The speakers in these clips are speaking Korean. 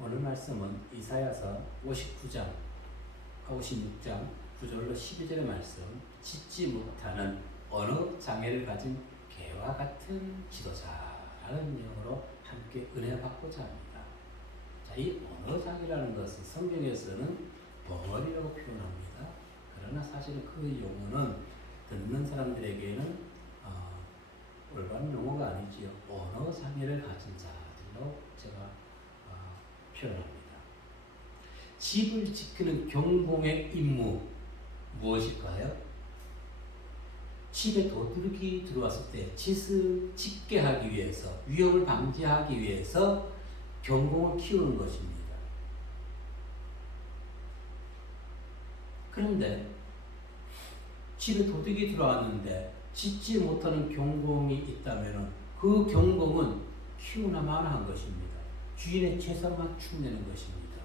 오늘 말씀은 이사야서 59장, 56장 9절로 12절의 말씀, 짓지 못하는 어느 장애를 가진 개와 같은 지도자라는 내용으로 함께 은혜 받고자 합니다. 자, 이 언어 장애라는 것은 성경에서는 벙어리라고 표현합니다. 그러나 사실은 그 용어는 듣는 사람들에게는 올바른 용어가 아니지요. 언어 장애를 가진 자들로 제가 표현합니다. 집을 지키는 경공의 임무 무엇일까요? 집에 도둑이 들어왔을 때 짓을 짓게 하기 위해서, 위험을 방지하기 위해서 경공을 키우는 것입니다. 그런데 집에 도둑이 들어왔는데 짓지 못하는 경공이 있다면 그 경공은 키우나 마나 한 것입니다. 주인의 재산만 축내는 것입니다.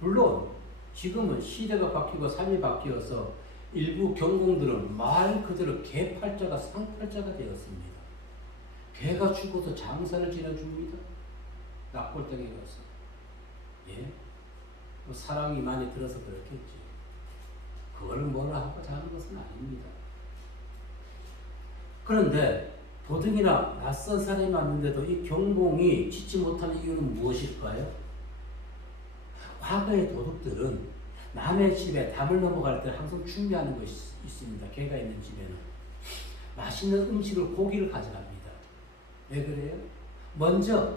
물론 지금은 시대가 바뀌고 삶이 바뀌어서 일부 경공들은 말 그대로 개팔자가 상팔자가 되었습니다. 개가 죽어도 장사를 지내줍니다. 낙골당에 가서. 예? 뭐 사랑이 많이 들어서 그렇겠지. 그걸 뭐라 하고자 하는 것은 아닙니다. 그런데 도둑이나 낯선 사람이 왔는데도 이 경공이 짓지 못하는 이유는 무엇일까요? 과거의 도둑들은 남의 집에 담을 넘어갈 때 항상 준비하는 것이 있습니다. 개가 있는 집에는 맛있는 음식을, 고기를 가져갑니다. 왜 그래요? 먼저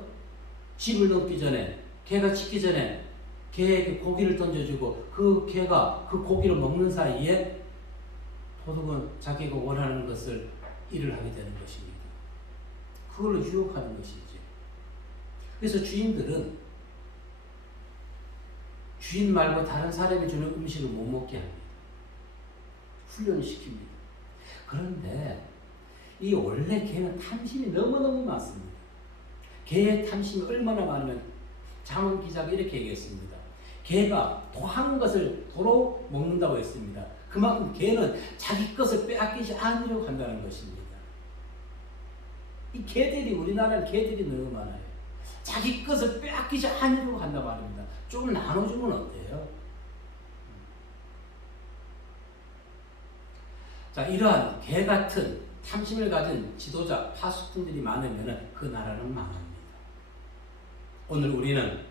집을 넘기 전에, 개가 짖기 전에 개에게 고기를 던져주고 그 개가 그 고기를 먹는 사이에 도둑은 자기가 원하는 것을 일을 하게 되는 것입니다. 그걸로 유혹하는 것이죠. 그래서 주인들은 주인 말고 다른 사람이 주는 음식을 못 먹게 합니다. 훈련을 시킵니다. 그런데 이 원래 개는 탐심이 너무너무 많습니다. 개의 탐심이 얼마나 많으면 장원 기자가 이렇게 얘기했습니다. 개가 토한 것을 도로 먹는다고 했습니다. 그만큼 개는 자기 것을 빼앗기지 않으려고 한다는 것입니다. 이 개들이, 우리나라는 개들이 너무 많아요. 자기 것을 빼앗기지 않으려고 한단 말입니다. 좀 나눠주면 어때요? 자, 이러한 개 같은 탐심을 가진 지도자, 파수꾼들이 많으면 그 나라는 망합니다. 오늘 우리는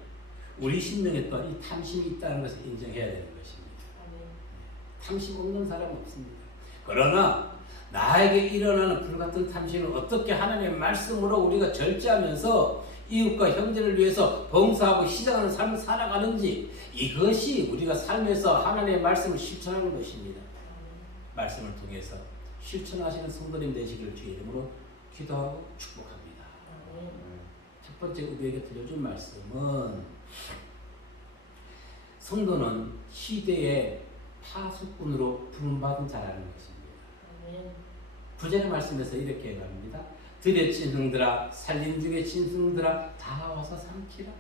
우리 심령에 또한 이 탐심이 있다는 것을 인정해야 되는 것입니다. 탐심 없는 사람은 없습니다. 그러나 나에게 일어나는 불같은 탐심을 어떻게 하나님의 말씀으로 우리가 절제하면서 이웃과 형제를 위해서 봉사하고 희생하는 삶을 살아가는지, 이것이 우리가 삶에서 하나님의 말씀을 실천하는 것입니다. 말씀을 통해서 실천하시는 성도님 되시기를 주의 이름으로 기도하고 축복합니다. 첫 번째 우리에게 들려준 말씀은 성도는 시대의 파수꾼으로 부름받은 자라는 것입니다. 구절의 말씀에서 이렇게 얘기합니다. 들의 짐승들아, 살림 중의 짐승들아, 다 와서 삼키라.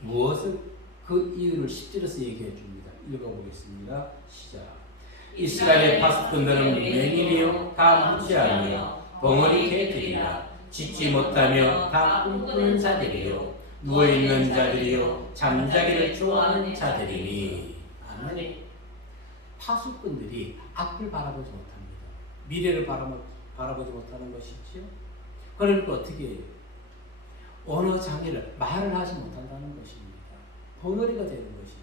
무엇을? 그 이유를 10절에서 얘기해 줍니다. 읽어보겠습니다. 시작. 이스라엘의 파수꾼들은 맹인이요 다 무지하며 벙어리 개들이라. 짓지 못하며 다 꿈꾸는 자들이요 누워있는 자들이요 잠자기를 좋아하는 자들이니. 아멘. 파수꾼들이 앞을 바라보지 못합니다. 미래를 바라보지 못하는 것이지요. 그러니까 어떻게 해요? 언어 장애를 말을 하지 못한다는 것입니다. 벙어리가 되는 것이지.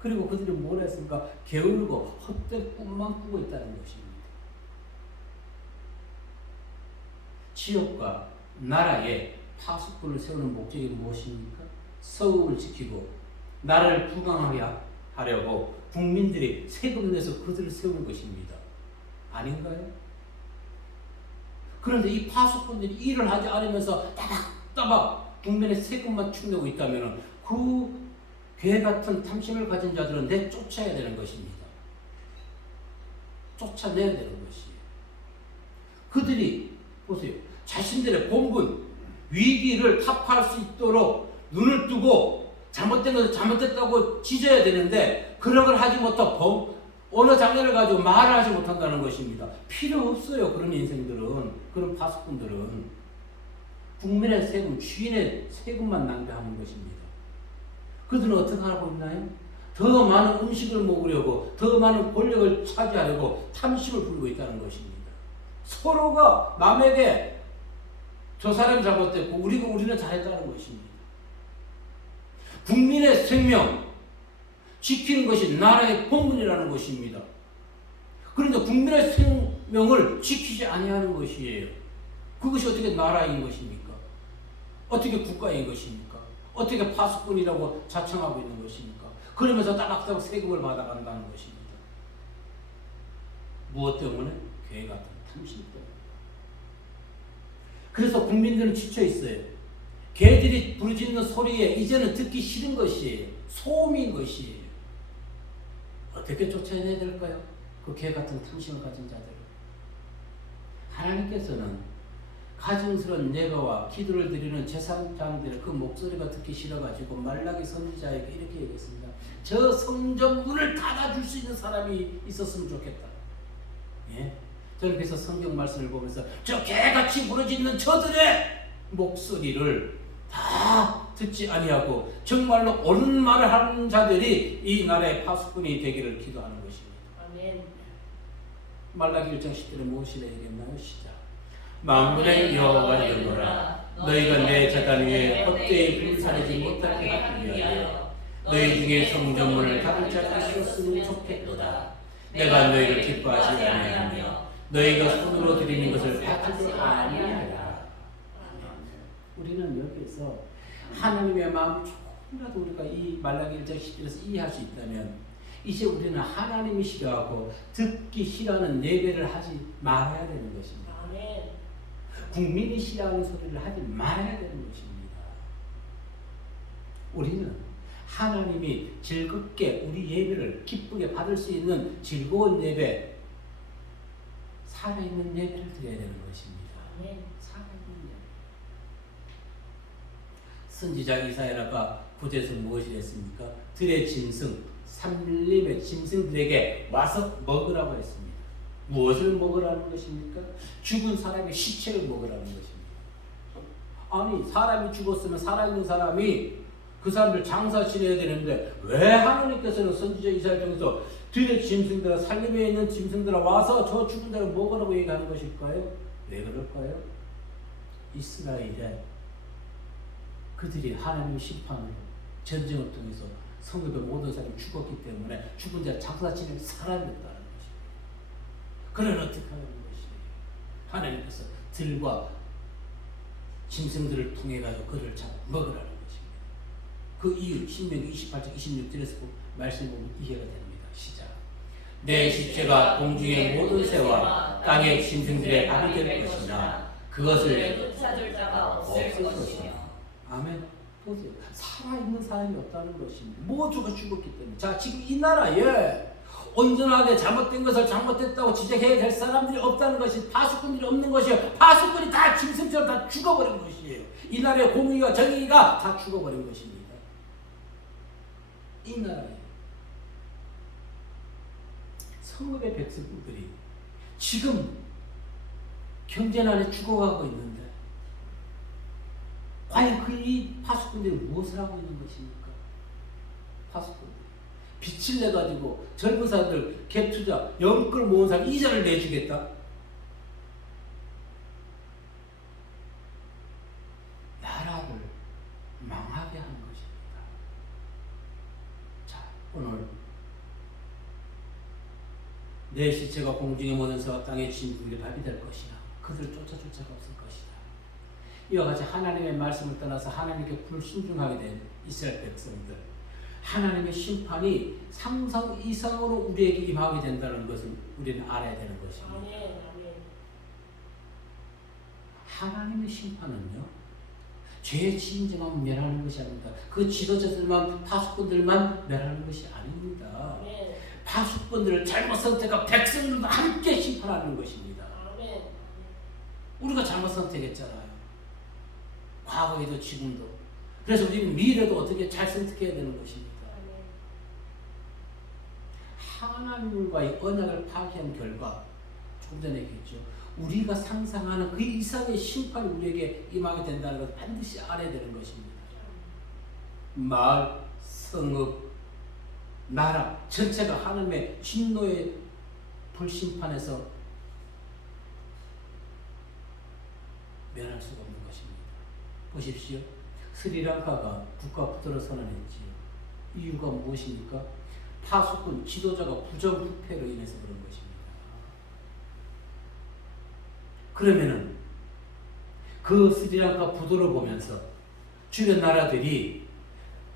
그리고 그들이 뭘 했습니까? 게으르고 헛된 꿈만 꾸고 있다는 것입니다. 지역과 나라에 파수꾼을 세우는 목적이 무엇입니까? 서울을 지키고 나라를 부강하게 하려고 국민들이 세금 내서 그들을 세우는 것입니다. 아닌가요? 그런데 이 파수꾼들이 일을 하지 않으면서 따박따박 국민의 세금만 축내고 있다면 그 괴 같은 탐심을 가진 자들은 내쫓아야 되는 것입니다. 쫓아내야 되는 것이에요. 그들이 보세요. 자신들의 본분, 위기를 타파할 수 있도록 눈을 뜨고 잘못된 것을 잘못됐다고 지져야 되는데 그런 걸 하지 못하고 언어 장애를 가지고 말을 하지 못한다는 것입니다. 필요 없어요. 그런 인생들은, 그런 파수꾼들은. 국민의 세금, 주인의 세금만 낭비하는 것입니다. 그들은 어떻게 하고 있나요? 더 많은 음식을 먹으려고, 더 많은 권력을 차지하려고 탐심을 부리고 있다는 것입니다. 서로가 남에게 저 사람이 잘못됐고 우리는 잘했다는 것입니다. 국민의 생명 지키는 것이 나라의 본분이라는 것입니다. 그런데 국민의 생명을 지키지 아니하는 것이에요. 그것이 어떻게 나라인 것입니까? 어떻게 국가인 것입니까? 어떻게 파수꾼이라고 자청하고 있는 것입니까? 그러면서 따박따박 세금을 받아간다는 것입니다. 무엇 때문에? 개 같은 탐심 때문에. 그래서 국민들은 지쳐 있어요. 개들이 부르짖는 소리에 이제는 듣기 싫은 것이에요. 소음인 것이에요. 어떻게 쫓아내야 될까요? 그 개 같은 탐심을 가진 자들을. 하나님께서는 가증스러운 예배와 기도를 드리는 제사장들의 그 목소리가 듣기 싫어가지고 말라기 선지자에게 이렇게 얘기했습니다. 저 성전 문을 닫아줄 수 있는 사람이 있었으면 좋겠다. 예? 저는 그래서 성경 말씀을 보면서 저 개같이 부르짖는 저들의 목소리를 다 듣지 아니하고 정말로 옳은 말을 하는 자들이 이 나라의 파수꾼이 되기를 기도하는 것입니다. 아멘. 말라기 1장 10절에 무엇이라 얘기했나요? 시작. 만군의 여호와 여호라, 너희가 내 제단 위에 헛되이 불사르지 못하게 하기 위하여 너희 중에 성전문을 닫을 자가 있었으면 좋겠도다. 내가 너희를 기뻐하지 아니하며 너희가 손으로 드리는 것을 받지 아니하리라. 우리는 여기에서 하나님의 마음 조금이라도 우리가 이 말라기 1장 10절에서 이해할 수 있다면 이제 우리는 하나님이 싫어하고 듣기 싫어하는 예배를 하지 말아야 되는 것입니다. 아멘. 국민이 싫어하는 소리를 하지 말아야 되는 것입니다. 우리는 하나님이 즐겁게 우리 예배를 기쁘게 받을 수 있는 즐거운 예배, 살아있는 예배를 드려야 되는 것입니다. 아멘. 살아있는 예배. 선지자 이사야가 9절에서 무엇이 했습니까? 들의 짐승, 산림의 짐승들에게 와서 먹으라고 했습니다. 무엇을 먹으라는 것입니까? 죽은 사람의 시체를 먹으라는 것입니다. 아니, 사람이 죽었으면 살아있는 사람이 그 사람들 장사 지내야 되는데 왜 하나님께서는 선지자 이사야를 통해서 들의 짐승들아, 산림에 있는 짐승들아 와서 저 죽은 자를 먹으라고 얘기하는 것일까요? 왜 그럴까요? 이스라엘에 그들이 하나님의 심판으로 전쟁을 통해서 성읍의 모든 사람이 죽었기 때문에 죽은 자 장사 지낼 사람이 없다는 것입니다. 그러면 어떻게 하는 것이에요? 하나님께서 들과 짐승들을 통해 가지고 그를 잡아 먹으라는 것입니다. 그 이유 신명기 28장 26절에서 말씀을 보면 이해가 됩니다. 시작. 내 시체가 공중의 모든 새와 땅의 짐승들의 밥이 될 것이나 그것을 찾을 자가 없을 것이며. 아멘. 보세요. 살아있는 사람이 없다는 것입니다. 모두가 죽었기 때문에. 자, 지금 이 나라에 온전하게 잘못된 것을 잘못됐다고 지적해야 될 사람들이 없다는 것이, 파수꾼들이 없는 것이에요. 파수꾼이 다 짐승처럼 다 죽어버린 것이에요. 이 나라의 공의와 정의가 다 죽어버린 것입니다. 이 나라에 성읍의 백성들이 지금 경제난에 죽어가고 있는데 과연 이 파수꾼들이 무엇을 하고 있는 것입니까? 파수꾼들 빚을 내가지고 젊은 사람들 갭 투자 연끌 모은 사람 이자를 내주겠다? 나라를 망하게 하는 것입니다. 자, 오늘 내 시체가 공중에 모든 새와 땅의 짐승들의 밥이 될 것이나 그들을 쫓아줄 자가 없을 것이다. 이와 같이 하나님의 말씀을 떠나서 하나님께 불순종하게 된 이스라엘 백성들, 하나님의 심판이 상상 이상으로 우리에게 임하게 된다는 것을 우리는 알아야 되는 것입니다. 아멘. 아멘. 하나님의 심판은요, 죄의 지인자만 멸하는 것이 아닙니다. 그 지도자들만, 파수꾼들만 멸하는 것이 아닙니다. 아멘. 파수꾼들을 잘못 선택한 백성들도 함께 심판하는 것입니다. 아멘. 우리가 잘못 선택했잖아요. 과거에도 지금도. 그래서 우리는 미래도 어떻게 잘 선택해야 되는 것입니다. 하나님과의 언약을 파기한 결과, 조금 전에 얘기했죠. 우리가 상상하는 그 이상의 심판이 우리에게 임하게 된다는 것을 반드시 알아야 되는 것입니다. 마을, 성읍, 나라 전체가 하나님의 진노의 불심판에서 면할 수가 없는 것입니다. 보십시오. 스리랑카가 국가부도로 선언했지요. 이유가 무엇입니까? 파수꾼 지도자가 부정부패로 인해서 그런 것입니다. 그러면은 그 스리랑카 부도를 보면서 주변 나라들이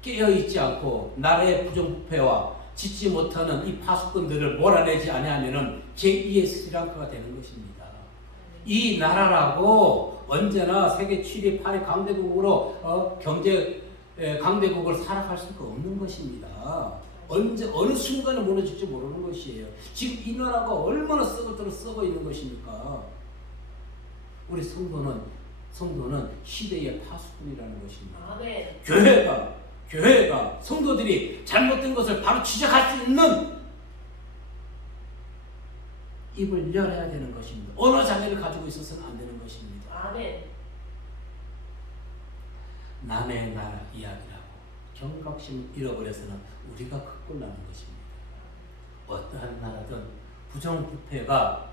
깨어있지 않고 나라의 부정부패와 짓지 못하는 이 파수꾼들을 몰아내지 아니하면은 제2의 스리랑카가 되는 것입니다. 이 나라라고 언제나 세계 7위, 8위 강대국으로 경제 강대국을 살아갈 수가 없는 것입니다. 언제 어느 순간에 무너질지 모르는 것이에요. 지금 이 나라가 얼마나 썩어 있는 것입니까? 우리 성도는 시대의 파수꾼이라는 것입니다. 아멘. 교회가 성도들이 잘못된 것을 바로 지적할 수 있는 입을 열어야 되는 것입니다. 언어 장애를 가지고 있어서는 안 되는 것입니다. 아멘. 남의 나라 이야기라고 경각심을 잃어버려서는 우리가 극골나는 것입니다. 어떠한 나라든 부정부패가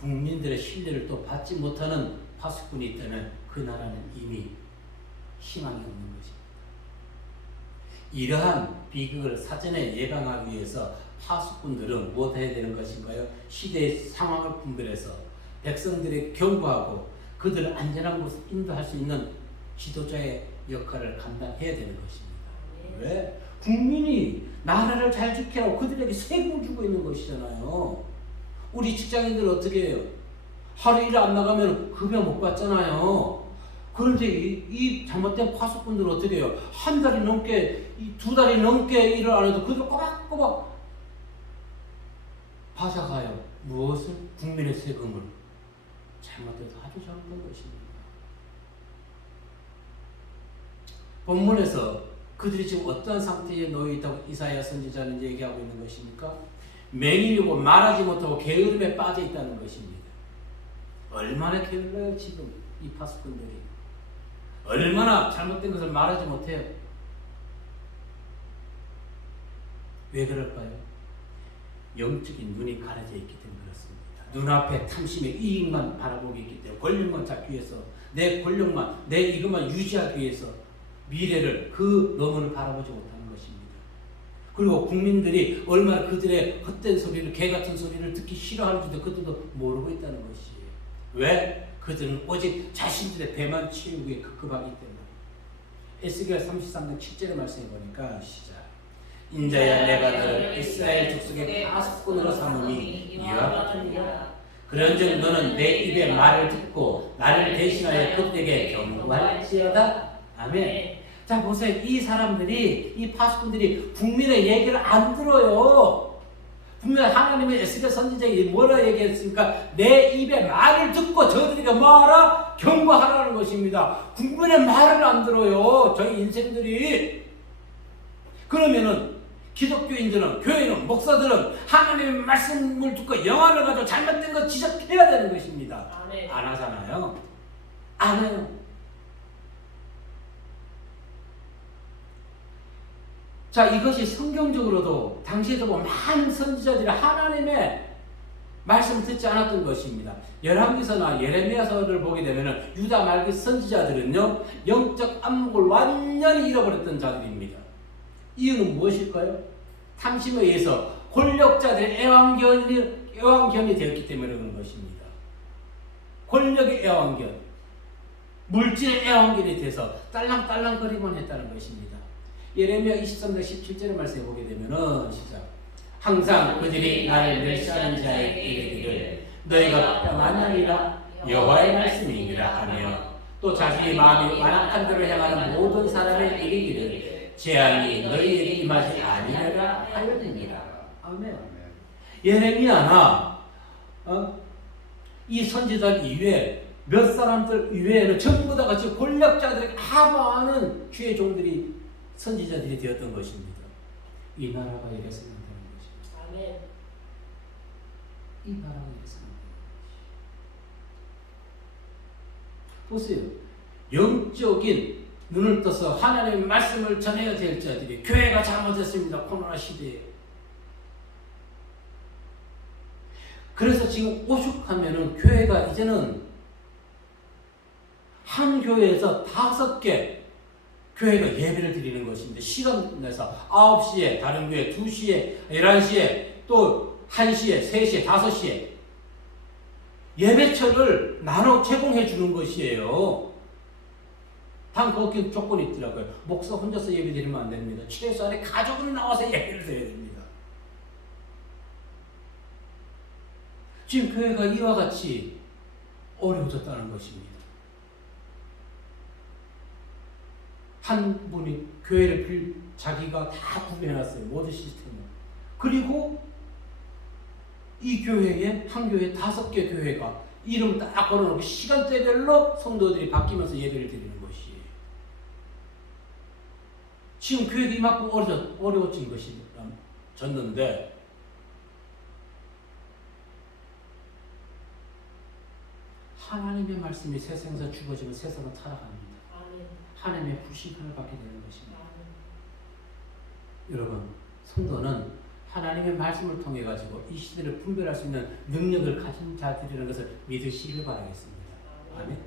국민들의 신뢰를 또 받지 못하는 파수꾼이 있다면 그 나라는 이미 희망이 없는 것입니다. 이러한 비극을 사전에 예방하기 위해서 파수꾼들은 무엇 해야 되는 것인가요? 시대의 상황을 분별해서 백성들에게 경고하고 그들을 안전한 곳으로 인도할 수 있는 지도자의 역할을 감당해야 되는 것입니다. 왜? 국민이 나라를 잘 지키라고 그들에게 세금을 주고 있는 것이잖아요. 우리 직장인들 어떻게 해요? 하루 일 안 나가면 급여 못 받잖아요. 그런데 이 잘못된 파수꾼들은 어떻게 해요? 한 달이 넘게, 2달이 넘게 일을 안 해도 그들 꼬박꼬박 받아가요. 무엇을? 국민의 세금을. 잘못해서 아주 잘못된 것입니다. 본문에서 그들이 지금 어떤 상태에 놓여 있다고 이사야 선지자는 얘기하고 있는 것입니까? 맹인이고 말하지 못하고 게으름에 빠져 있다는 것입니다. 얼마나 게을러요 지금 이 파수꾼들이. 얼마나 잘못된 것을 말하지 못해요. 왜 그럴까요? 영적인 눈이 가려져 있기 때문에 그렇습니다. 눈앞에 탐심의 이익만 바라보고 있기 때문에 권력만 잡기 위해서 내 권력만 내 이것만 유지하기 위해서 미래를 그 너머를 바라보지 못하는 것입니다. 그리고 국민들이 얼마나 그들의 헛된 소리를 개같은 소리를 듣기 싫어하는지도 그들도 모르고 있다는 것이에요. 왜? 그들은 오직 자신들의 배만 채우기 위해 급급하기 때문에. 에스겔 33장 7절의 말씀해 보니까 시작. 인자야 내가 너를 이스라엘 족속의 파수꾼으로 삼으니 이와 같으니라. 그런즉 너는 내 입의 말을 듣고 나를 대신하여 그들에게 경고할지어다. 아멘. 자 보세요. 이 사람들이 이 파수꾼들이 국민의 얘기를 안 들어요. 분명 하나님의 에스겔 선지자에게 뭐라 얘기했습니까? 내 입의 말을 듣고 저들에게 뭐하라? 경고하라는 것입니다. 국민의 말을 안 들어요. 저희 인생들이. 그러면은 기독교인들은, 교회는, 목사들은 하나님의 말씀을 듣고 영화를 가지고 잘못된 거 지적해야 되는 것입니다. 아멘. 안 하잖아요. 안 해요. 자, 이것이 성경적으로도 당시에도 보면 많은 선지자들이 하나님의 말씀 듣지 않았던 것입니다. 열왕기서나 예레미야서를 보게 되면 유다 말기 선지자들은요 영적 안목을 완전히 잃어버렸던 자들입니다. 이유는 무엇일까요? 탐심에 의해서 권력자들의 애완견이 되었기 때문에 그런 것입니다. 권력의 애완견, 물질의 애완견이 돼서 딸랑딸랑거리만 했다는 것입니다. 예레미야 23장 17절의 말씀에 보게 되면은 시작. 항상 그들이 나를 멸시하는 자에게 이르기를 너희가 평안하리라 여호와의 말씀이니라 하며 또 자기 마음이 완악한 대로 향하는 모든 사람의 이르기를 재앙이 너희에게 임하지 아니하리라 하였느니라. 아멘. 예레미야나 이 선지자들 이외에 몇 사람들 이외에는 전부 다 같이 권력자들에게 하부하는 주의 종들이 선지자들이 되었던 것입니다. 이 나라가 이래서 만드는 것입니다. 아멘. 이 나라가 이래서 만드는 것입니다. 보세요. 영적인 눈을 떠서 하나님의 말씀을 전해야 될 자들이 교회가 잘못했습니다. 코로나 시대에. 그래서 지금 오죽하면은 교회가 이제는 한 교회에서 5개 교회가 예배를 드리는 것인데 시간 내서 9시에 다른 교회 2시에 11시에 또 1시에 3시에 5시에 예배처를 나눠 제공해 주는 것이에요. 단 거기 조건이 있더라고요. 목사 혼자서 예배 드리면 안 됩니다. 최소한의 가족은 나와서 예배를 드려야 됩니다. 지금 교회가 이와 같이 어려워졌다는 것입니다. 한 분이 교회를 자기가 다 구비해놨어요. 모든 시스템을. 그리고 이 교회에 한 교회 5개 교회가 이름을 딱 걸어놓고 시간대별로 성도들이 바뀌면서 예배를 드리는 것이에요. 지금 교회가 이만큼 어려워진 것이 졌는데 하나님의 말씀이 세상에서 죽어지면 세상은 타락합니다. 하나님의 불신함을 받게 되는 것입니다. 여러분, 성도는 하나님의 말씀을 통해 가지고 이 시대를 분별할 수 있는 능력을 가진 자들이라는 것을 믿으시길 바라겠습니다. 아멘.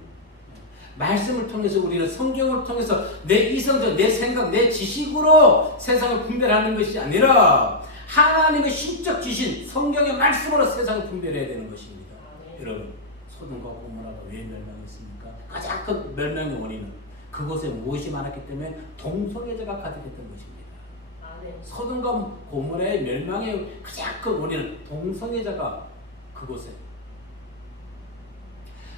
말씀을 통해서 우리는 성경을 통해서 내 이성적, 내 생각, 내 지식으로 세상을 분별하는 것이 아니라 하나님의 신적 지신, 성경의 말씀으로 세상을 분별해야 되는 것입니다. 여러분, 소돔과 고모라가 왜 멸망했습니까? 가장 큰 멸망의 원인은 그곳에 무엇이 많았기 때문에 동성애자가 가득했던 것입니다. 소돔과 고모라의 멸망의 가장 큰 원인은 동성애자가 그곳에.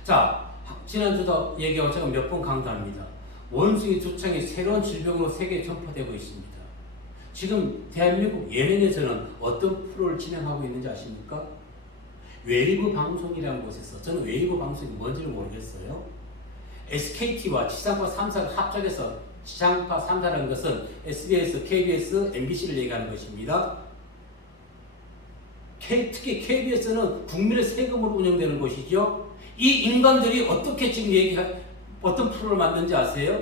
자, 지난주도 얘기하고 제가 몇 번 강조합니다. 원숭이 두창이 새로운 질병으로 세계에 전파되고 있습니다. 지금 대한민국 예능에서는 어떤 프로를 진행하고 있는지 아십니까? 웨이브 방송이라는 곳에서, 저는 웨이브 방송이 뭔지를 모르겠어요. SKT와 지상파 3사가 합작해서, 지상파 3사라는 것은 SBS, KBS, MBC를 얘기하는 것입니다. 특히 KBS는 국민의 세금으로 운영되는 것이죠. 이 인간들이 어떻게 지금 어떤 프로를 만든지 아세요?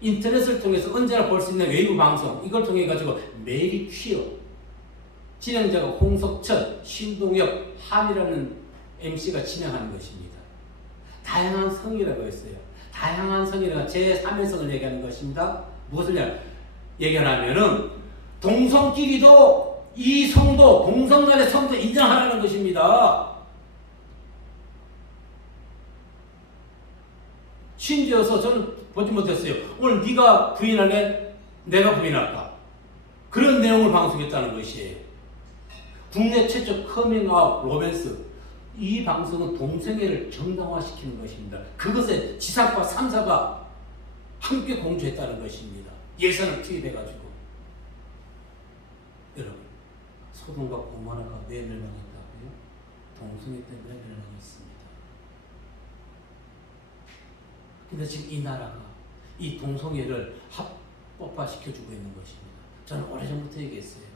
인터넷을 통해서 언제나 볼 수 있는 웨이브 방송, 이걸 통해 가지고 메리 퀴어, 진행자가 홍석천, 신동엽, 한이라는 MC가 진행하는 것입니다. 다양한 성이라고 했어요. 다양한 성이라고 제3의 성을 얘기하는 것입니다. 무엇을 얘기하냐면은 동성끼리도 이 성도, 동성간의 성도 인정하라는 것입니다. 심지어서 저는 보지 못했어요. 오늘 네가 부인할래? 내가 부인할까? 그런 내용을 방송했다는 것이에요. 국내 최초 커밍아웃 로맨스. 이 방송은 동성애를 정당화시키는 것입니다. 그것에 지상파 3사가 함께 공조했다는 것입니다. 예산을 투입해가지고. 여러분, 소돔과 고모라가 왜 멸망했다고요? 동성애 때문에 멸망했습니다. 근데 지금 이 나라가 이 동성애를 합법화시켜주고 있는 것입니다. 저는 오래전부터 얘기했어요.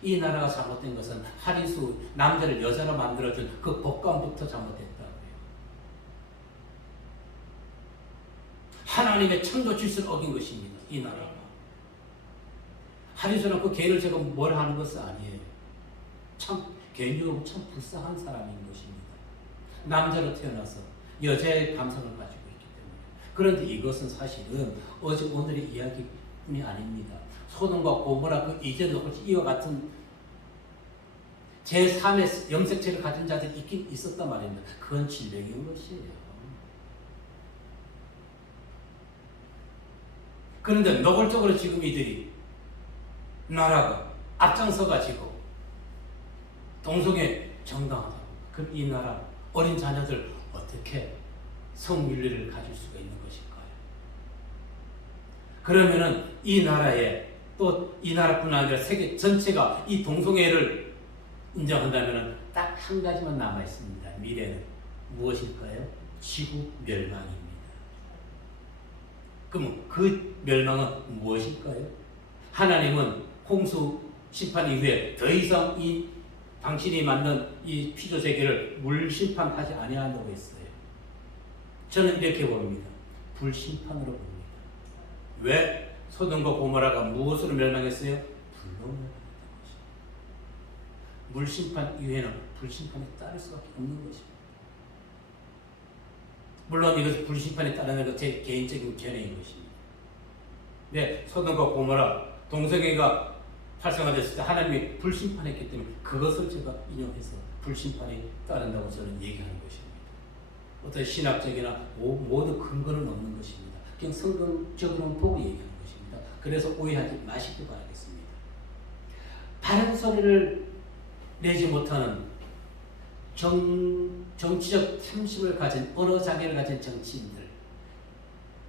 이 나라가 잘못된 것은 하리수, 남자를 여자로 만들어준 그 법관부터 잘못됐다고요. 하나님의 창조 질서를 어긴 것입니다. 이 나라가. 하리수는 그 개를 제가 뭘 하는 것은 아니에요. 참 개인적으로 참 불쌍한 사람인 것입니다. 남자로 태어나서 여자의 감성을 가지고 있기 때문에. 그런데 이것은 사실은 어제 오늘의 이야기뿐이 아닙니다. 소돔과 고모라 그 이전도 이와 같은 제3의 염색체를 가진 자들이 있긴 있었단 말입니다. 그건 질병인 것이에요. 그런데 노골적으로 지금 이들이 나라가 앞장서가지고 동성애 정당하다고. 그럼 이 나라 어린 자녀들 어떻게 성윤리를 가질 수가 있는 것일까요? 그러면은 이 나라에 또 이 나라뿐 아니라 세계 전체가 이 동성애를 인정한다면 딱 한 가지만 남아 있습니다. 미래는 무엇일까요? 지구 멸망입니다. 그럼 그 멸망은 무엇일까요? 하나님은 홍수 심판 이후에 더 이상 이 당신이 만든 이 피조 세계를 물 심판하지 아니한다고 했어요. 저는 이렇게 봅니다. 불심판으로 봅니다. 왜? 소돔과 고모라가 무엇으로 멸망했어요? 불로 멸망했다는 것입니다. 물심판 이후에는 불심판에 따를 수밖에 없는 것입니다. 물론 이것은 불심판에 따르는 것 제 개인적인 견해인 것입니다. 네, 소돔과 고모라 동성애가 활성화됐을 때 하나님이 불심판했기 때문에 그것을 제가 인용해서 불심판에 따른다고 저는 얘기하는 것입니다. 어떤 신학적이나 모든 근거는 없는 것입니다. 그냥 성경적으로는 보고 얘기하는 것입니다. 그래서 오해하지 마시기 바라겠습니다. 바른 소리를 내지 못하는 정치적 탐심을 가진 언어 장애를 가진 정치인들,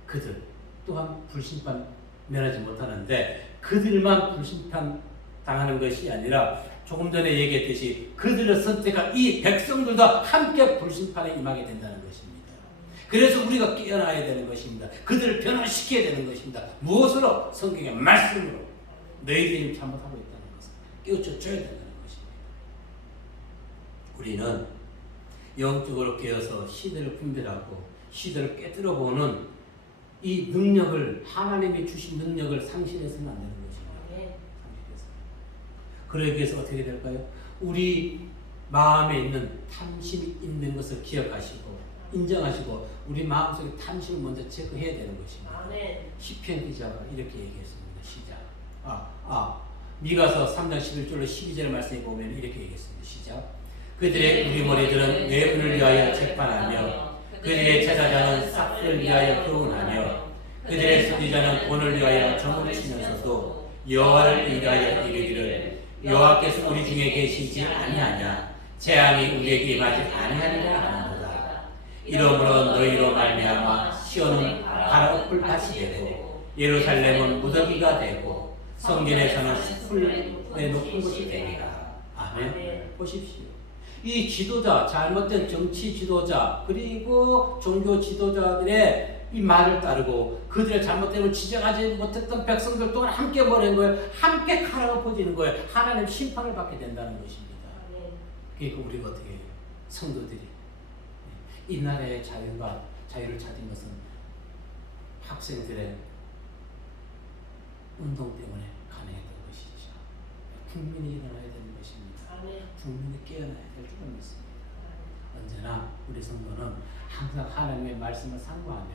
그들 또한 불심판 면하지 못하는데 그들만 불심판 당하는 것이 아니라 조금 전에 얘기했듯이 그들을 선택한 이 백성들도 함께 불심판에 임하게 된다는 것입니다. 그래서 우리가 깨어나야 되는 것입니다. 그들을 변화시켜야 되는 것입니다. 무엇으로? 성경의 말씀으로. 너희들이 잘못하고 있다는 것을 깨우쳐줘야 된다는 것입니다. 우리는 영적으로 깨어서 시대를 분별하고 시대를 깨뜨려 보는 이 능력을, 하나님이 주신 능력을 상실해서는 안 되는 것입니다. 상실해서. 그러기 위해서 어떻게 될까요? 우리 마음에 있는 탐심이 있는 것을 기억하시고 인정하시고 우리 마음속에 탐심을 먼저 체크해야 되는 것입니다. 시편 기자가 이렇게 얘기했습니다. 시작. 미가서 3장 11절로 12절 말씀에 보면 이렇게 얘기했습니다. 시작. 그들의 우리머리들은 외분을 위하여 책반하며 그들의 제사장은 싹을 위하여 교훈하며 그들의 수리자는 본을 위하여 점을 치면서도 여호와를 위하여 이르기를 여호와께서 우리 중에 계시지 아니하냐 재앙이 우리에게 임하지 아니하리라 하는도다. 이러므로 너희로 말미암아 시온은 바로 뿔밭이 되고 예루살렘은 무더기가 되고 성전에서는 풀의 높은 곳이 되리라. 아멘. 보십시오. 이 지도자, 잘못된 정치 지도자, 그리고 종교 지도자들의 이 말을 따르고 그들의 잘못됨을 지적하지 못했던 백성들 또한 함께 보낸 거예요. 함께 칼을 퍼지는 거예요. 하나님 심판을 받게 된다는 것입니다. 그러니까 우리가 어떻게 해요? 성도들이 이 나라의 자유를 찾은 것은 학생들의 운동 때문에 가능했던 것이죠. 국민이 일어나야 되는 것입니다. 국민이 깨어나야 될 줄을 믿습니다. 언제나 우리 성도는 항상 하나님의 말씀을 상고하며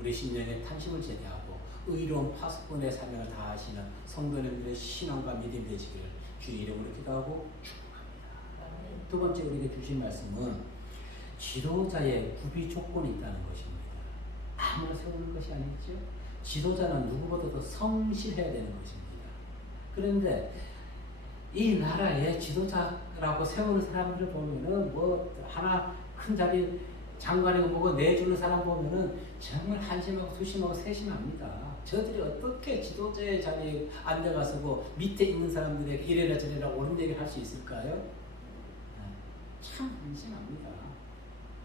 우리 심령의 탐심을 제대하고 의로운 파수꾼의 사명을 다하시는 성도님들의 신앙과 믿음이 되시기를 주의 이름으로 기도하고 축복합니다. 두 번째 우리에게 주신 말씀은 지도자의 구비 조건이 있다는 것입니다. 아무나 세우는 것이 아니죠. 지도자는 누구보다도 성실해야 되는 것입니다. 그런데 이 나라의 지도자라고 세우는 사람들을 보면은 뭐 하나 큰 자리 장관이고 뭐고 내주는 사람 보면은 정말 한심하고 소심하고 세심합니다. 저들이 어떻게 지도자의 자리에 앉아가서 뭐 밑에 있는 사람들에게 이래라 저래라 옳은 얘기를 할 수 있을까요? 참 한심합니다.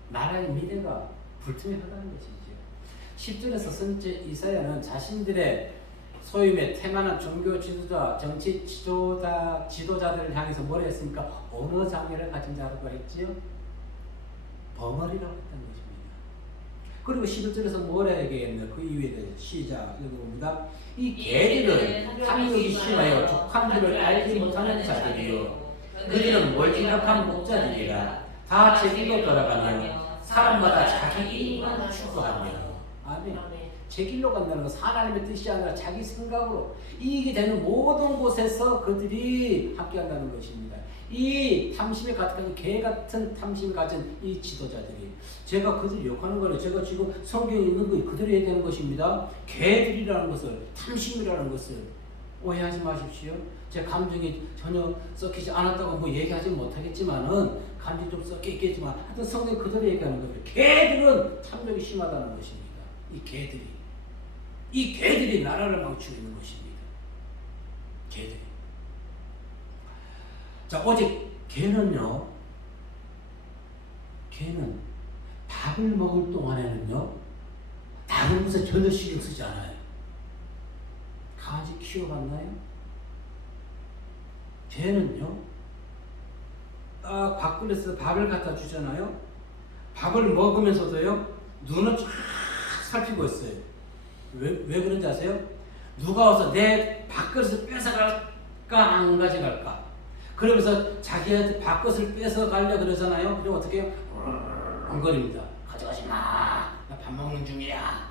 나라의 미래가 불투명하다는 것이죠. 10절에서 선지 이사야는 자신들의 소임의 태만한 종교 지도자, 정치 지도자들을 향해서 뭐라 했습니까? 언어 장애를 가진 자라고 했지요? 벙어리라고 했다는 것입니다. 그리고 11절에서 뭐라 얘기했나요? 그 이유에 대해서 시작 읽어봅니다. 이 개들은 탐욕이 심하여 족한들을 알지 못하는 자들이요 그들은 멀지락한 목자들이라 다 제길로 돌아가며 사람마다 자기 이익만 추구하며 아멘. 제 길로 간다는 것은 하나님의 뜻이 아니라 자기 생각으로 이익이 되는 모든 곳에서 그들이 함께한다는 것입니다. 이 탐심에 가득한 개 같은 탐심을 가진 이 지도자들이 제가 그들 욕하는 거는 제가 지금 성경에 있는 거 그들이 얘기하는 것입니다. 개들이라는 것을 탐심이라는 것을 오해하지 마십시오. 제 감정이 전혀 섞이지 않았다고 뭐 얘기하지 못하겠지만은 감정이 좀 섞여 있겠지만 하여튼 성경 그대로 얘기하는 거예요. 개들은 탐욕이 심하다는 것입니다. 이 개들이 나라를 망치고 있는 것입니다. 개들이. 자, 오직 개는 밥을 먹을 동안에는요, 다른 것에 전혀 신경 쓰지 않아요. 강아지 키워봤나요? 개는요, 밥그릇에서 밥을 갖다 주잖아요. 밥을 먹으면서도요, 눈을 쫙 살피고 있어요. 왜 그런지 아세요? 누가 와서 내 밥그릇을 뺏어갈까 안 가져갈까? 그러면서 자기한테 밥그릇을 뺏어가려 그러잖아요. 그럼 어떻게 해요? 엉거립니다. 가져가지 마. 나 밥 먹는 중이야.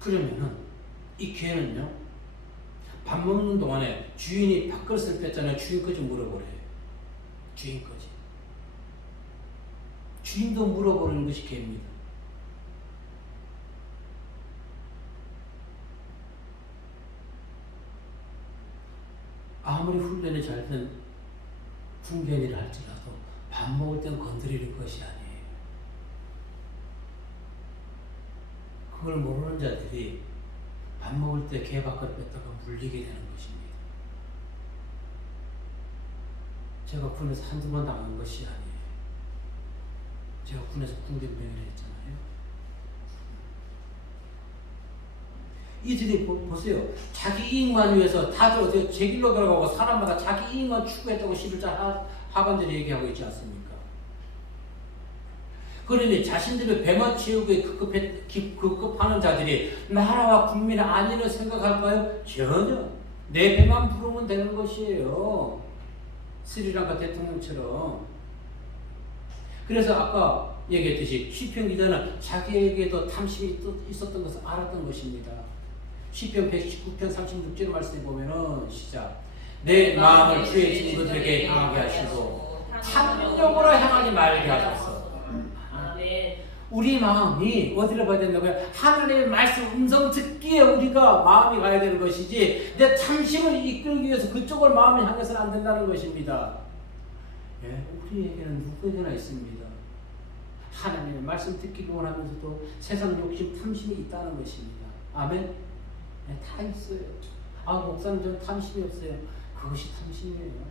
그러면은 이 개는요, 밥 먹는 동안에 주인이 밥그릇을 뺐잖아요. 주인 거지 물어보래요. 주인 거지. 주인도 물어보는 것이 개입니다. 아무리 훈련이 잘 된 군견이라 할지라도 밥 먹을 땐 건드리는 것이 아니에요. 그걸 모르는 자들이 밥 먹을 때 개 밥그릇 뺐다가 물리게 되는 것입니다. 제가 군에서 한두 번 당한 것이 아니에요. 제가 군에서 군대병을 했잖아요. 이들이 보세요. 자기 이익만 위해서 다들 어떻게 제 길로 들어가고 사람마다 자기 이익만 추구했다고 11자 하반절에 얘기하고 있지 않습니까? 그러니 자신들의 배만 채우기에 급급하는 자들이 나라와 국민의 안위를 생각할까요? 전혀. 내 배만 부르면 되는 것이에요. 스리랑카 대통령처럼. 그래서 아까 얘기했듯이 시편 기자는 자기에게도 탐심이 있었던 것을 알았던 것입니다. 시편 119편 36절 말씀에 보면은 시작. 내 마음을 주의 증거들에게 향하게 하시고 탐욕으로 향하지 말게 하소서. 우리 마음이 어디로 가야 된다고요? 하나님의 말씀 음성 듣기에 우리가 마음이 가야 되는 것이지 내 탐심을 이끌기 위해서 그쪽을 마음을 향해서는 안 된다는 것입니다. 예, 우리에게는 누구에게나 있습니다. 하나님의 말씀 듣기를 원하면서도 세상 욕심, 탐심이 있다는 것입니다. 아멘? 네, 다 있어요. 아, 목사님 저는 탐심이 없어요. 그것이 탐심이에요.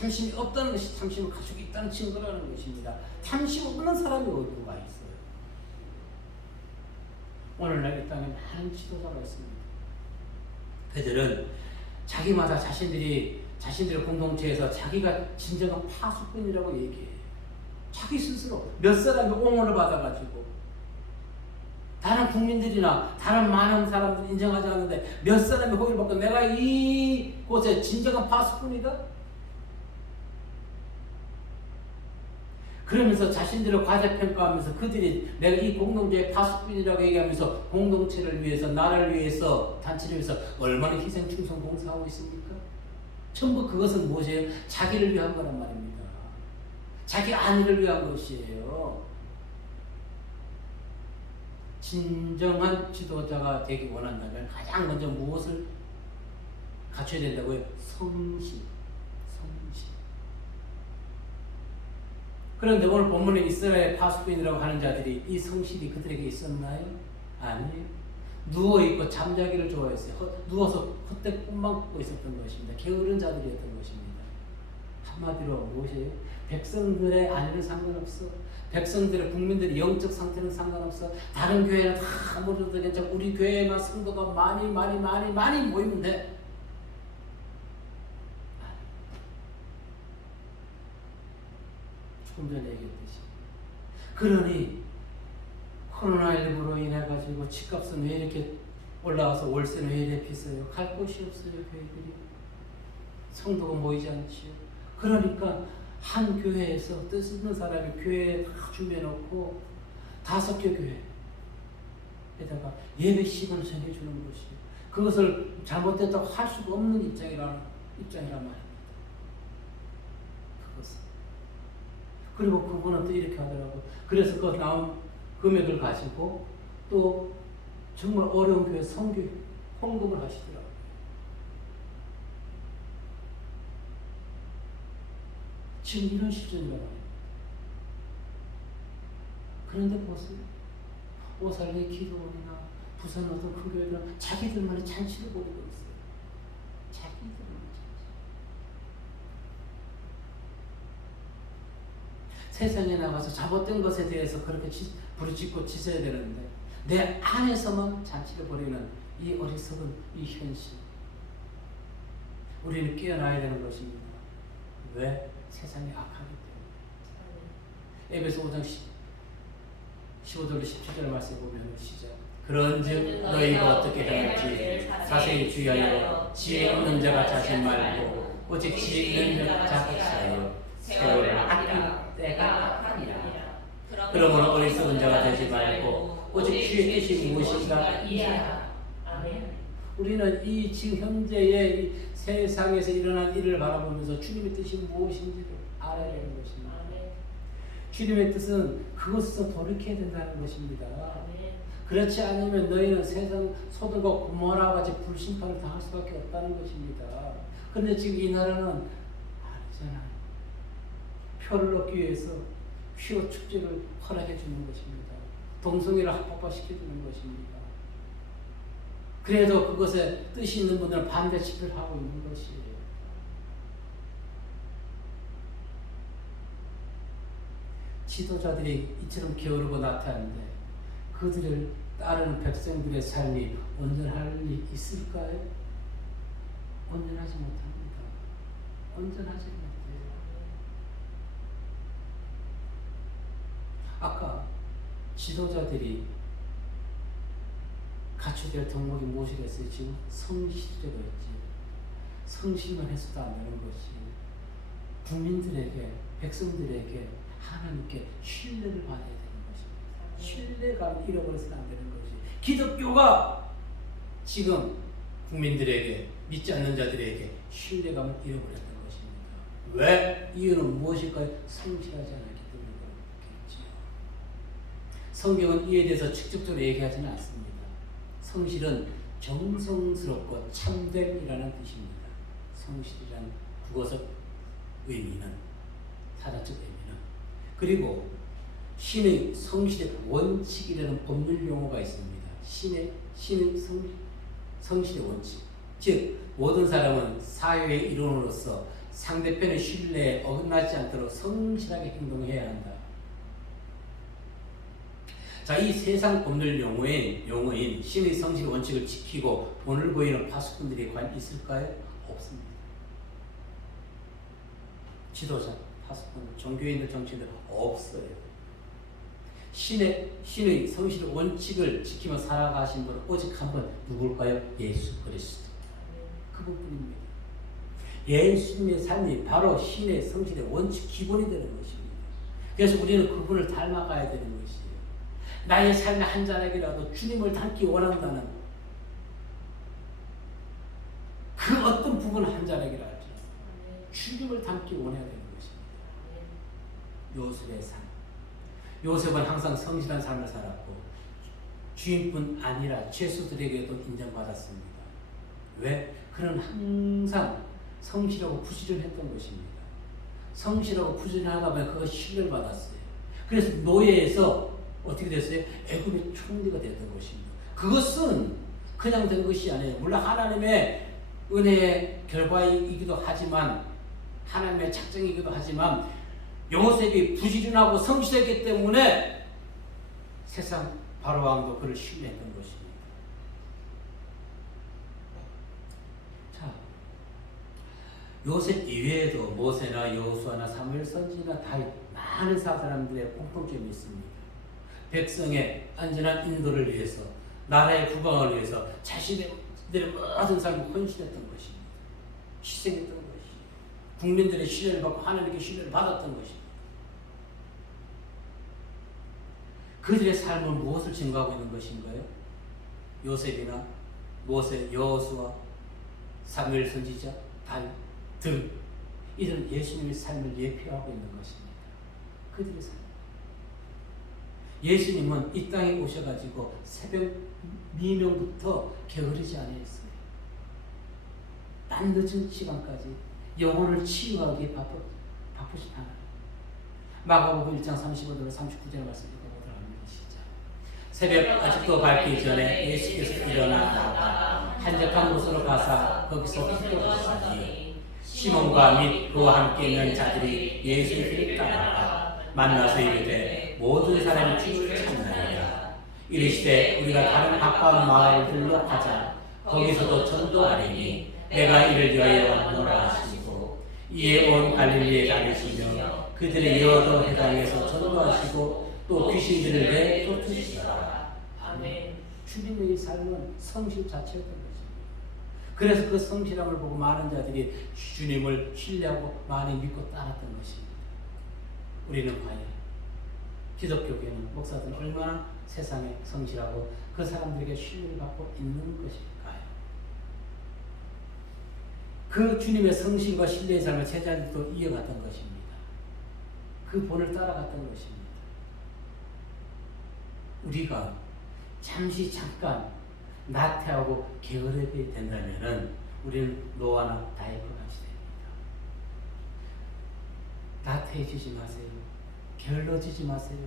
탐심이 없다는 것이 탐심을 가지고 있다는 증거라는 것입니다. 탐심 없는 사람이 어디가 있어요? 오늘날 이 땅에 많은 지도자가 있습니다. 그들은 자기마다 자신들의 공동체에서 자기가 진정한 파수꾼이라고 얘기해요. 자기 스스로 몇 사람이 옹호를 받아가지고 다른 국민들이나 다른 많은 사람들이 인정하지 않는데 몇 사람이 호의를 받고 내가 이곳에 진정한 파수꾼이다? 그러면서 자신들을 과대평가하면서 그들이 내가 이 공동체의 파수꾼이라고 얘기하면서 공동체를 위해서 나라를 위해서 단체를 위해서 얼마나 희생 충성 봉사하고 있습니까? 전부 그것은 무엇이에요? 자기를 위한 거란 말입니다. 자기 안위를 위한 것이에요. 진정한 지도자가 되기 원한다면 가장 먼저 무엇을 갖춰야 된다고요? 성실. 그런데 오늘 본문에 이스라엘 파수꾼이라고 하는 자들이 이 성실이 그들에게 있었나요? 아니에요. 누워있고 잠자기를 좋아했어요. 누워서 헛되 꿈만 꾸고 있었던 것입니다. 게으른 자들이었던 것입니다. 한마디로 무엇이에요? 백성들의 안위는 상관없어. 백성들의 국민들의 영적 상태는 상관없어. 다른 교회는 다 모여도 괜찮고 우리 교회에만 성도가 많이 모이면 돼. 조금 전에 얘기했듯이. 그러니 코로나19로 인해 가지고 집값은 왜 이렇게 올라와서 월세는 왜 이렇게 비싸요? 갈 곳이 없어요. 교회들이. 성도가 모이지 않지요. 그러니까 한 교회에서 뜻 있는 사람이 교회에 다 준비해놓고 5개 교회에다가 예배 시간을 정해주는 것이에요. 그것을 잘못됐다고 할 수가 없는 입장이란 말입니다. 그리고 그분은 또 이렇게 하더라고요. 그래서 그 나온 금액을 가지고 또 정말 어려운 교회 성교 헌금을 하시더라고요. 지금 이런 시즌이란 말이에요. 그런데 보세요. 오살리 기도원이나 부산 어떤 큰 교회들은 자기들만의 잔치를 벌이고 있어요. 자기들만의 세상에 나가서 잘못된 것에 대해서 그렇게 부르짖고 짖어야 되는데 내 안에서만 잔치를 벌이는 이 어리석은 이 현실. 우리는 깨어나야 되는 것입니다. 왜? 세상이 악하기 때문에. 에베소 5장 15절로 17절 말씀에 보면 시작. 그런즉 너희가 어떻게 행할지 자세히 주의하여 지혜 없는 자가 자신 말고 오직 지혜 있는 자가 자하여 세월을 아낄 때가 아니라. 그러므로 어리석은 자가 되지 말고 오직 주의 뜻이 무엇인가 이해하라. 아멘. 우리는 이 지금 현재의 이 세상에서 일어난 일을 바라보면서 주님의 뜻이 무엇인지를 알아야 되는 것입니다. 아멘. 주님의 뜻은 그것에서 돌이켜야 된다는 것입니다. 아멘. 그렇지 않으면 너희는 세상 소들과 고모라와 같이 불심판을 당할 수밖에 없다는 것입니다. 그런데 지금 이 나라는 아니잖아요. 표를 얻기 위해서 퀴어 축제를 허락해 주는 것입니다. 동성애를 합법화시켜 주는 것입니다. 그래도 그것에 뜻이 있는 분들은 반대 집회를 하고 있는 것이에요. 지도자들이 이처럼 게으르고 나타나는데 그들을 따르는 백성들의 삶이 온전할 리 있을까요? 온전하지 못합니다. 온전하지 못해요. 아까 지도자들이 갖춰야 될 덕목이 무엇이겠어요? 지금 성실이라고 했지. 성실만 해서도 안 되는 것이 국민들에게, 백성들에게 하나님께 신뢰를 받아야 되는 것입니다. 신뢰감을 잃어버려서는 안 되는 것이 기독교가 지금 국민들에게, 믿지 않는 자들에게 신뢰감을 잃어버렸던 것입니다. 왜? 이유는 무엇일까요? 성실하지 않았기 때문에 그렇겠지요. 성경은 이에 대해서 직접적으로 얘기하지는 않습니다. 성실은 정성스럽고 참됨이라는 뜻입니다. 성실이란 국어적 의미는, 사전적 의미는. 그리고 신의 성실의 원칙이라는 법률 용어가 있습니다. 신의 성실의 원칙. 즉 모든 사람은 사회의 일원으로서 상대편의 신뢰에 어긋나지 않도록 성실하게 행동해야 한다. 자, 이 세상 법률 용어인 신의 성실 원칙을 지키고 본을 보이는 파수꾼들이 과연 있을까요? 없습니다. 지도자, 파수꾼, 종교인들, 정치인들 없어요. 신의 성실 원칙을 지키며 살아가신 분은 오직 한 분, 누굴까요? 예수 그리스도. 그분뿐입니다. 예수님의 삶이 바로 신의 성실의 원칙 기본이 되는 것입니다. 그래서 우리는 그분을 닮아가야 되는 것이에요. 나의 삶의 한 자락이라도 주님을 닮기 원한다는 그 어떤 부분 한 자락이라 할지라도 주님을 닮기 원해야 되는 것입니다. 요셉의 삶. 요셉은 항상 성실한 삶을 살았고 주인뿐 아니라 죄수들에게도 인정받았습니다. 왜? 그는 항상 성실하고 부지런했던 것입니다. 성실하고 부지런하다 보면 그가 신뢰를 받았어요. 그래서 노예에서 어떻게 됐어요? 애굽의 총리가 됐던 것입니다. 그것은 그냥 된 것이 아니에요. 물론 하나님의 은혜의 결과이기도 하지만, 하나님의 작정이기도 하지만 요셉이 부지런하고 성실했기 때문에 세상 바로왕도 그를 신뢰했던 것입니다. 자, 요셉 이외에도 모세나 여호수아나 사무엘 선지나 다윗, 많은 사람들의 공통점이 있습니다. 백성의 안전한 인도를 위해서, 나라의 국왕을 위해서 자신의 모든 삶을 헌신했던 것입니다. 희생했던 것입니다. 국민들의 신뢰를 받고 하나님께 신뢰를 받았던 것입니다. 그들의 삶은 무엇을 증거하고 있는 것인가요? 요셉이나 모세, 여호수아, 사무엘 선지자, 다윗 등 이들은 예수님의 삶을 예표하고 있는 것입니다. 그들의 삶. 예수님은 이 땅에 오셔가지고 새벽 미명부터 게으르지 않으셨어요. 낮늦은 시간까지 영혼을 치유하기에 바쁘신 하나님. 마가복음 1장 35절로 39절 말씀 읽어보도록 합니다. 시작. 새벽 아직도 밝기 전에 예수께서 일어나 한적한 곳으로 가사 거기서 기도하시니 시몬과 및 그와 함께 있는 자들이 예수를 따라가 만나서 이르되 모든 사람이 주를 찾나이다. 이르시되 우리가 다른 가까운 마을들로 가자. 거기서도 전도하리니 내가 이를 위하여 왔노라 하시고 이에 온 갈릴리에 다니시며 그들의 여러 해당에서 전도하시고 또 귀신들을 내쫓으시더라. 아멘. 주님의 삶은 성실 자체였던 것입니다. 그래서 그 성실함을 보고 많은 자들이 주님을 신뢰하고 많이 믿고 따랐던 것입니다. 우리는 과연 기독교계는 목사들은 얼마나 세상에 성실하고 그 사람들에게 신뢰를 받고 있는 것일까요? 그 주님의 성실과 신뢰의 삶을 제자들도 이어갔던 것입니다. 그 본을 따라갔던 것입니다. 우리가 잠깐 나태하고 게으르게 된다면 우리는 노아나 다윗과 같이 됩니다. 나태해지지 마세요. 게을러지지 마세요.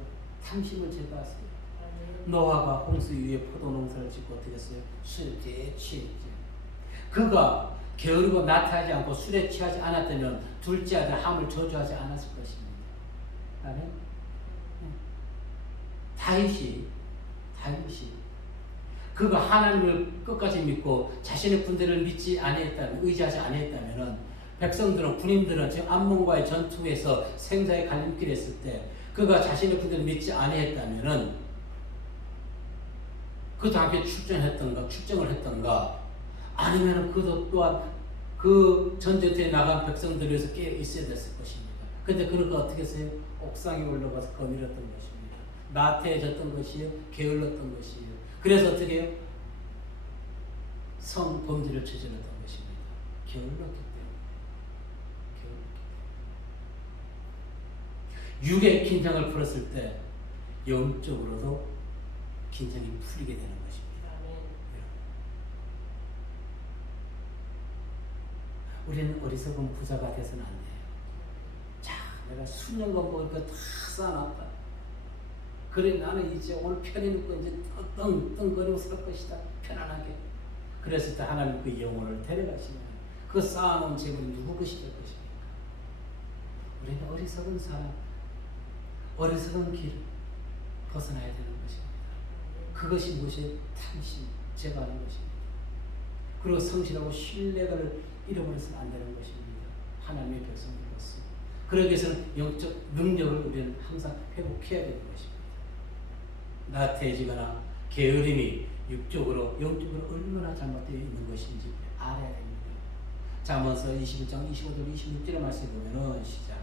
탐심을 제거하세요. 노아가 홍수 위에 포도 농사를 짓고 어떻게 했어요? 술에 취했죠. 그가 게으르고 나태하지 않고 술에 취하지 않았다면 둘째 아들 함을 저주하지 않았을 것입니다. 아멘. 다윗이 그가 하나님을 끝까지 믿고 자신의 군대를 믿지 아니했다면, 의지하지 아니했다면 백성들은, 군인들은 지금 암몬과의 전투에서 생사의 갈림길에 있을 때 그가 자신의 군대를 믿지 아니했다면 그도 함께 출정을 했던가 아니면 그도 또한 그 전쟁터에 나간 백성들을 위해서 깨어 있어야 됐을 것입니다. 근데 그가 어떻게 했어요? 옥상에 올라가서 거닐었던 것입니다. 나태해졌던 것이에요. 게을렀던 것이에요. 그래서 어떻게 해요? 성범죄를 저질렀던 것입니다. 게을렀기 때문에. 육의 긴장을 풀었을 때 영적으로도 긴장이 풀리게 되는 것입니다. 우리는 어리석은 부자가 돼서는 안 돼요. 자, 내가 수년간 먹을 거 다 쌓아놨다. 그래, 나는 이제 오늘 편히 눕고 이제 떵떵거리고 살 것이다. 편안하게. 그랬을 때 하나님 그 영혼을 데려가시면 그 쌓아놓은 재물이 누구 것이 될 것입니까? 우리는 어리석은 사람, 어리석은 길을 벗어나야 되는 것입니다. 그것이 무엇이 탐심, 제거하는 것입니다. 그리고 성실하고 신뢰를 잃어버려서는 안 되는 것입니다. 하나님의 백성으로서. 그러기 위해서는 영적 능력을 우리는 항상 회복해야 되는 것입니다. 나태해지거나 게으름이 육적으로 영적으로 얼마나 잘못되어 있는 것인지 알아야 됩니다. 잠언서 21장 25절 26절의 말씀에 보면은 시작.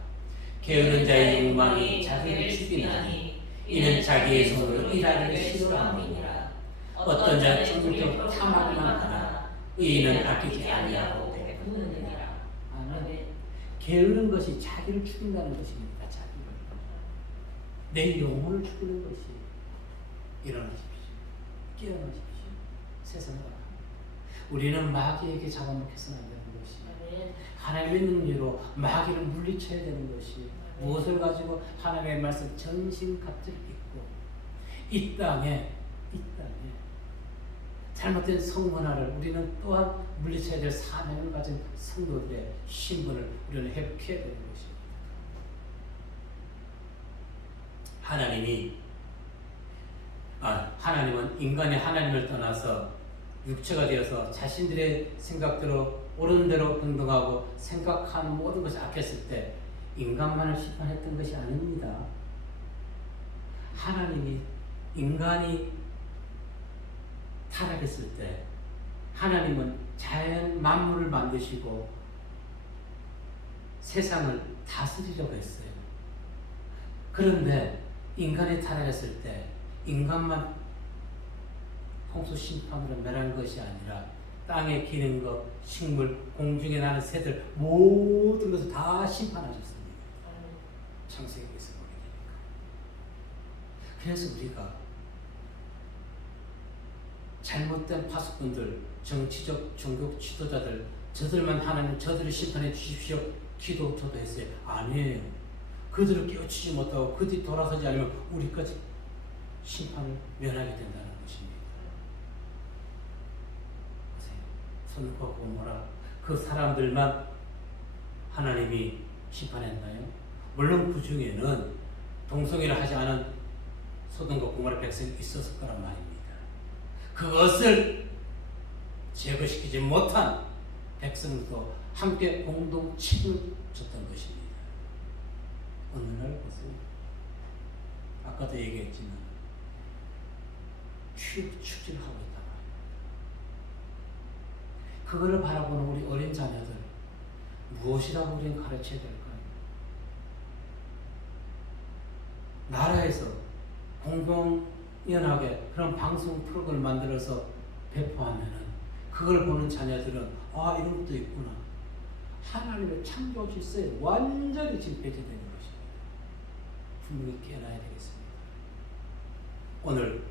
게으른 자의 욕망이 자기를 죽이나니 이는 자기의 손으로 일하기를 싫어함이니라. 어떤 자는 충격적 탐하기만 하나 의인은 아끼지 아니하고 베푸느니라. 아멘. 게으른 것이 자기를 죽인다는 것입니다. 자기를. 내 영혼을 죽이는 것이. 일어나십시오. 깨어나십시오. 세상을 우리는 마귀에게 잡아먹혀서는 안 되는 것이 하나님의 능력으로 마귀를 물리쳐야 되는 것이 무엇을 가지고 하나님의 말씀 전신갑주를 입고 이 땅에 잘못된 성문화를 우리는 또한 물리쳐야 될 사명을 가진 성도들의 신분을 우리는 회복해야 되는 것입니다. 하나님은 인간이 하나님을 떠나서 육체가 되어서 자신들의 생각대로 옳은 대로 행동하고 생각하는 모든 것을 아꼈을 때 인간만을 심판했던 것이 아닙니다. 하나님이 인간이 타락했을 때 하나님은 자연 만물을 만드시고 세상을 다스리려고 했어요. 그런데 인간이 타락했을 때 인간만 홍수 심판으로 멸한 것이 아니라 땅에 기는 것, 식물, 공중에 나는 새들 모든 것을 다 심판하셨습니다. 창세기에서 보게 되니까. 그래서 우리가 잘못된 파수꾼들, 정치적, 종교 지도자들, 저들만 하나님 저들을 심판해 주십시오. 기도 저도 했어요. 아니에요. 그들을 깨우치지 못하고 그들이 돌아서지 않으면 우리까지 심판을 면하게 된다는 것입니다. 보세요. 손과 고모라 그 사람들만 하나님이 심판했나요? 물론 그 중에는 동성애를 하지 않은 소돔과 고모라 백성이 있었을 거란 말입니다. 그것을 제거시키지 못한 백성도 함께 공동 책임을 졌던 것입니다. 어느 날 보세요. 아까도 얘기했지만 축제를 하고 있다가 그거를 바라보는 우리 어린 자녀들 무엇이라고 우리는 가르쳐야 될까요? 나라에서 공공연하게 그런 방송 프로그램을 만들어서 배포하면은 그걸 보는 자녀들은 아 이런 것도 있구나. 하나님의 창조 질서에 완전히 지금 배제되는 것입니다. 분명히 깨어나야 되겠습니다. 오늘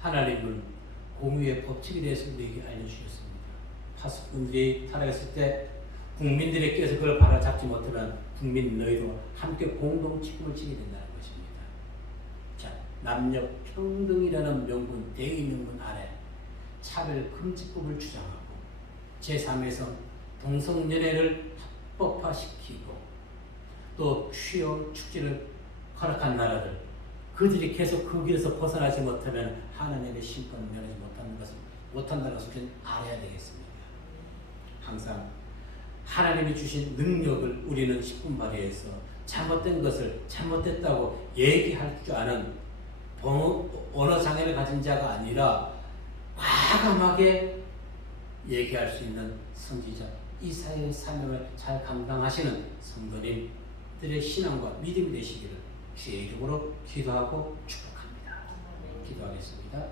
하나님은 공유의 법칙에 대해서 우리에게 알려주셨습니다. 파수꾼들이 살아갔을 때 국민들에게서 그걸 바로잡지 못하면 국민 너희도 함께 공동 책임을 지게 된다는 것입니다. 자, 남녀 평등이라는 명분, 대의 명분 아래 차별 금지법을 주장하고 제3에서 동성연애를 합법화시키고 또 퀴어 축제를 허락한 나라들 그들이 계속 그 길에서 벗어나지 못하면 하나님의 심판을 면하지 못한다는 것을 알아야 되겠습니다. 항상 하나님이 주신 능력을 우리는 10분 발휘해서 잘못된 것을 잘못됐다고 얘기할 줄 아는 언어 장애를 가진 자가 아니라 과감하게 얘기할 수 있는 선지자 이사야의 사명을 잘 감당하시는 성도님들의 신앙과 믿음이 되시기를 주의 이름으로 기도하고 축복합니다. 기도하겠습니다.